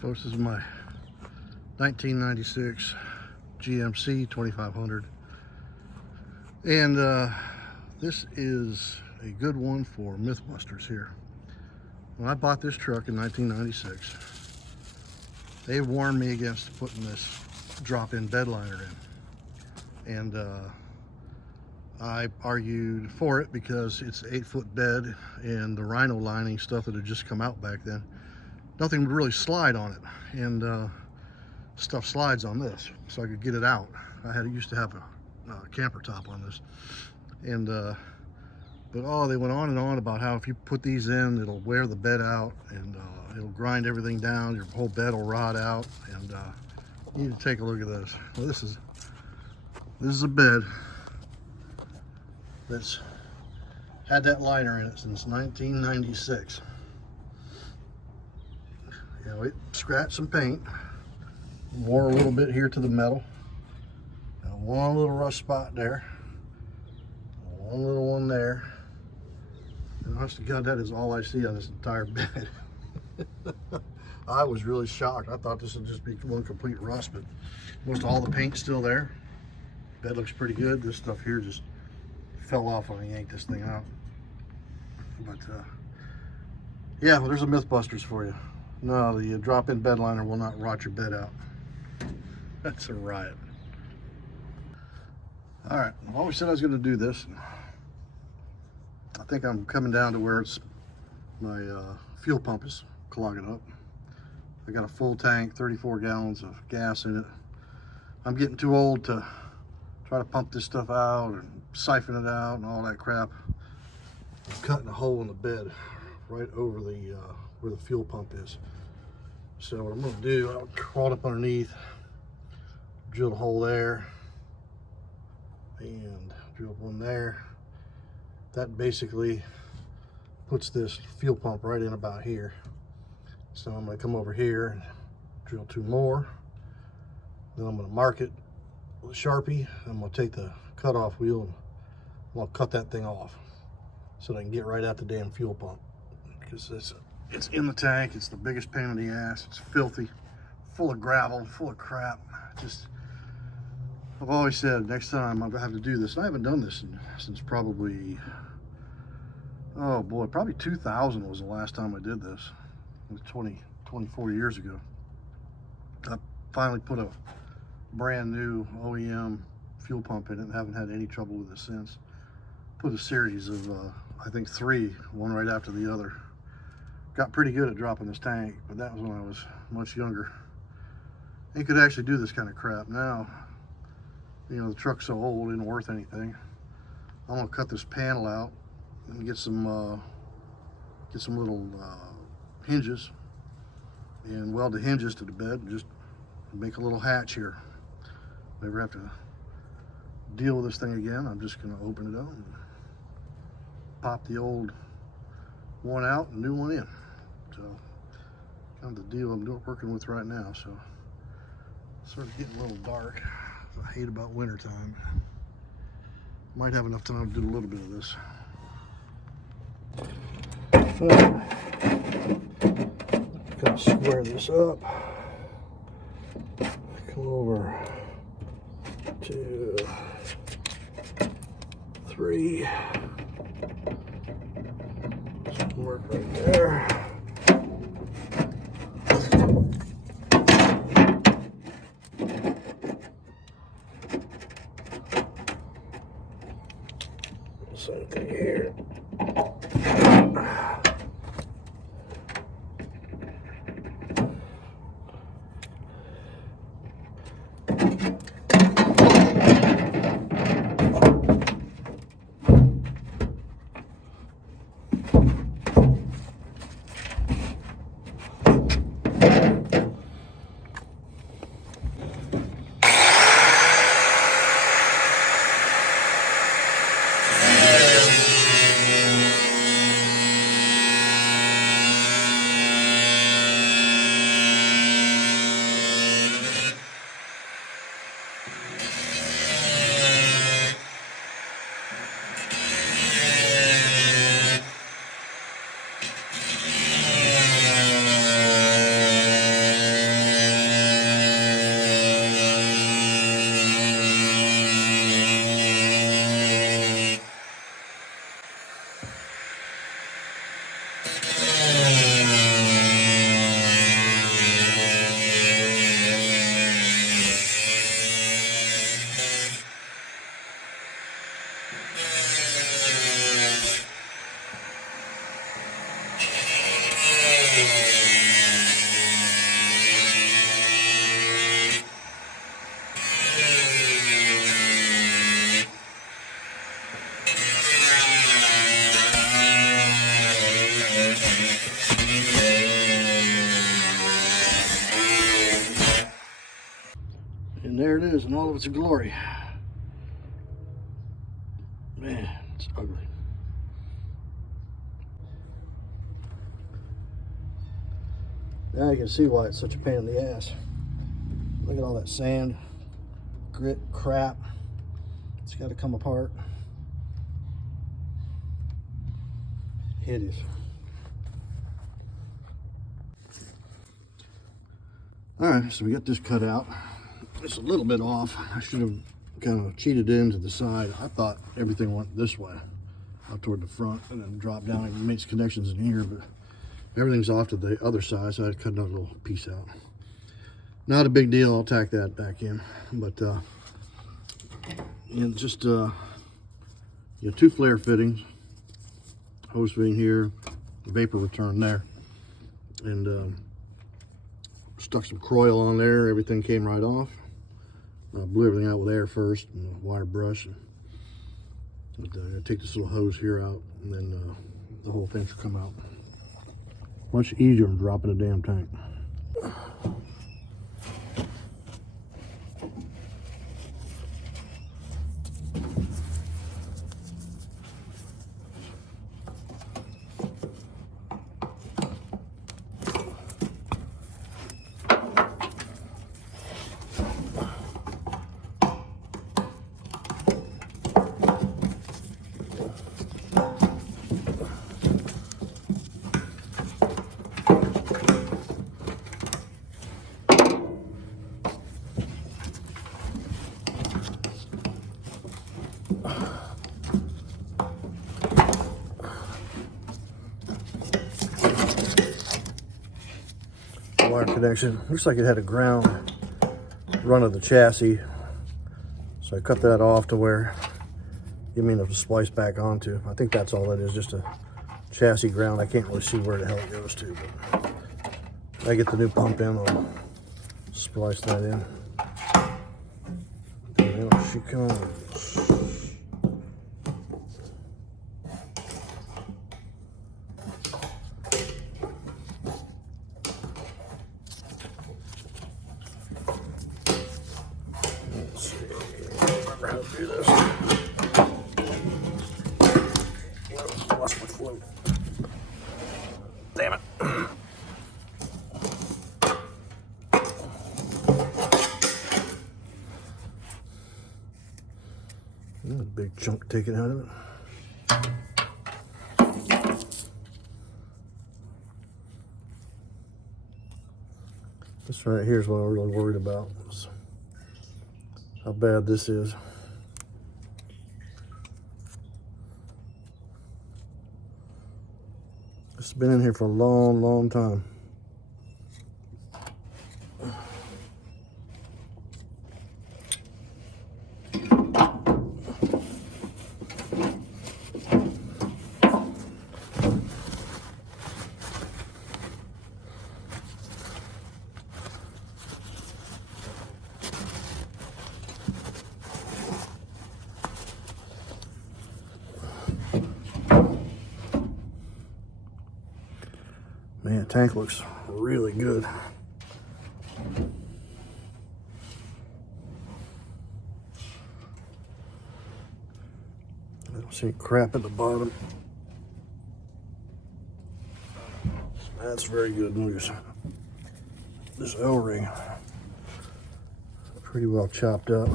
Folks, this is my 1996 GMC 2500, and this is a good one for Mythbusters here. When I bought this truck in 1996, they warned me against putting this drop-in bed liner in, and I argued for it because it's an 8-foot bed, and the rhino lining stuff that had just come out back then, nothing would really slide on it, and stuff slides on this, so I could get it out. I used to have a camper top on this, and but oh, they went on and on about how if you put these in, it'll wear the bed out, and it'll grind everything down, your whole bed will rot out, and you need to take a look at this. Well, this is a bed that's had that liner in it since 1996. You know, it scratched some paint, wore a little bit here to the metal, and one little rust spot there, one little one there, and honest to God, that is all I see on this entire bed. I was really shocked. I thought this would just be one complete rust, but most all the paint's still there. Bed looks pretty good. This stuff here just fell off when I yanked this thing out. But yeah, well, there's a Mythbusters for you. No, the drop-in bed liner will not rot your bed out. That's a riot. All right, I always said I was going to do this. I think I'm coming down to where it's my fuel pump is clogging up. I got a full tank, 34 gallons of gas in it. I'm getting too old to try to pump this stuff out and siphon it out and all that crap. I'm cutting a hole in the bed right over the where the fuel pump is. So what I'm going to do, I'll crawl up underneath, drill a hole there, and drill one there. That basically puts this fuel pump right in about here. So I'm going to come over here and drill 2 more. Then I'm going to mark it with a Sharpie. I'm going to take the cutoff wheel and I'm going to cut that thing off so that I can get right at the damn fuel pump, because it's in the tank. It's the biggest pain in the ass. It's filthy, full of gravel, full of crap. Just, I've always said next time I'm gonna have to do this. And I haven't done this since probably, oh boy, probably 2000 was the last time I did this. It was 24 years ago. I finally put a brand new OEM fuel pump in it and haven't had any trouble with it since. Put a series of, I think 3, one right after the other. Got pretty good at dropping this tank, but that was when I was much younger. You could actually do this kind of crap. Now, you know, the truck's so old, it isn't worth anything. I'm gonna cut this panel out and get some little hinges and weld the hinges to the bed and just make a little hatch here. If I ever have to deal with this thing again, I'm just gonna open it up and pop the old one out and new one in. So kind of the deal I'm working with right now. So it's sort of getting a little dark. I hate about winter time. Might have enough time to do a little bit of this. So, kind of square this up. Come over 2, 3. Work right there. Same thing here. there it is in all of its glory. Man, it's ugly. Now you can see why it's such a pain in the ass. Look at all that sand, grit, crap. It's got to come apart. Hideous. Alright, so we got this cut out. It's a little bit off. I should have kind of cheated in to the side. I thought everything went this way, out toward the front, and then dropped down and makes connections in here, but everything's off to the other side, so I had to cut another little piece out. Not a big deal, I'll tack that back in. But and just you know, 2 flare fittings, hose fitting here, vapor return there, and stuck some Croil on there. Everything came right off. Blew everything out with air first, and a wire brush. I'm gonna take this little hose here out, and then the whole thing should come out. Much easier than dropping a damn tank. Wire connection looks like it had a ground run of the chassis, so I cut that off to where give me enough to splice back onto. I think that's all that is, just a chassis ground. I can't really see where the hell it goes to, but I get the new pump in, I'll splice that in. There she comes. Do this. Lost my float. Damn it. A big chunk taken out of it. This right here is what I'm really worried about. How bad this is. It's been in here for a long, long time. Man, tank looks really good. I don't see any crap at the bottom. That's very good news. This O-ring, pretty well chopped up.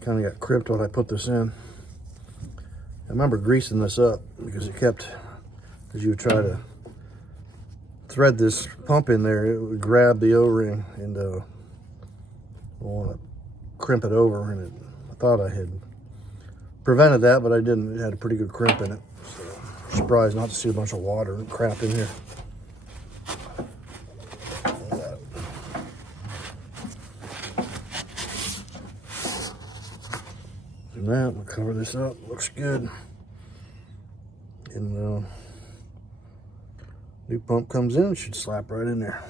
Kind of got crimped when I put this in. I remember greasing this up because it kept, as you would try to thread this pump in there, it would grab the O-ring and I want to crimp it over, and I thought I had prevented that, but I didn't. It had a pretty good crimp in it. So I'm surprised not to see a bunch of water and crap in here. And that, we'll cover this up. Looks good. And new pump comes in, it should slap right in there.